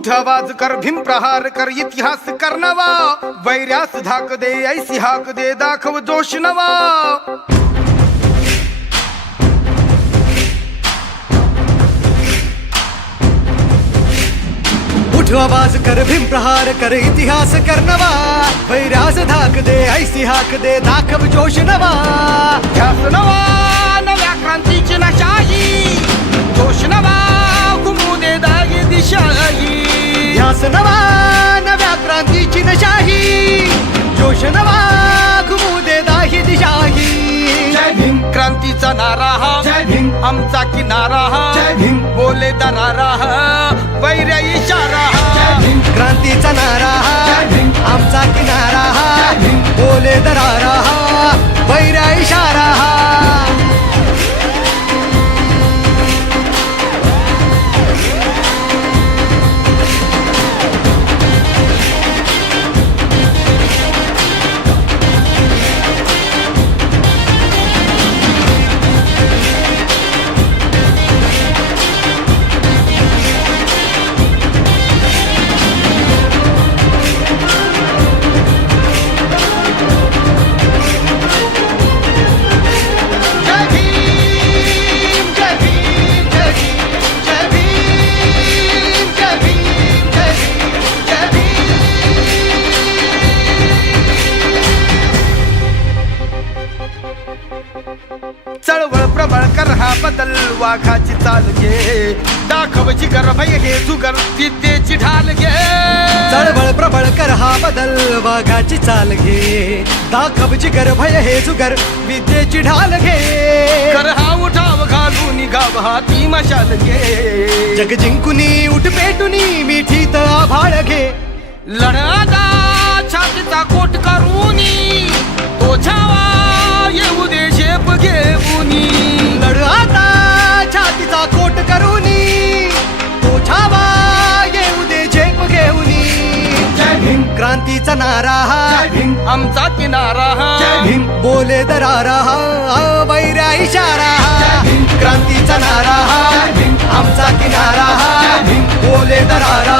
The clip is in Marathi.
उठ आवाज कर, भीम प्रहार कर, इतिहास कर नवा, वैर्यास धाक दे, ऐसी हाक दे, दाखव जोश नवा. उठ आवाज कर, भीम प्रहार कर, इतिहास कर नवा, वैर्यास धाक दे, ऐसी हाक दे, दाखव जोश नवा. ध्यास नवा, नव्या क्रांतीची नशाही, जोश नवा, घुमू दे दागी दिशाही. ध्यास नवा, नव्या क्रांतीची नशाही, जोश नवा, घुमू दे दाही दिशाही. जय भीम क्रांतीचा नारा हा, जय भीम आमचा किनारा हा, जय भीम बोले दरारा हा, वैर्या इशारा हा. क्रांतीचा नारा हा, आमचा किनारा हा, बोले दरारा हा, वैरा इशारा हा. चळवळ प्रबळ कर हा बदल, वाघाची चाल घे, दाखव जिगर भय हे जुगर, विद्येची ढाल घे. चळवळ प्रबळ कर हा बदल, वाघाची चाल घे, दाखव जिगर भय हे जुगर, विद्येची ढाल घे. कर हा उठाव घालून गाव हाती मशाल घे. जग जिंकुनी उठ पेटुनी, मिठीत आभाळ घे. लढादा छातीचा कोट करूनी, तो छावा येऊ दे झेप घेऊनी. लढ आता छातीचा कोट करूनी, तो छावा येऊ दे झेप घेऊनी. जय भीम क्रांतीचा नारा हा, आमचा किनारा हा, बोले दरारा हा, वैर्या इशारा हा. क्रांतीचा नारा हा, आमचा किनारा हा, बोले दरारा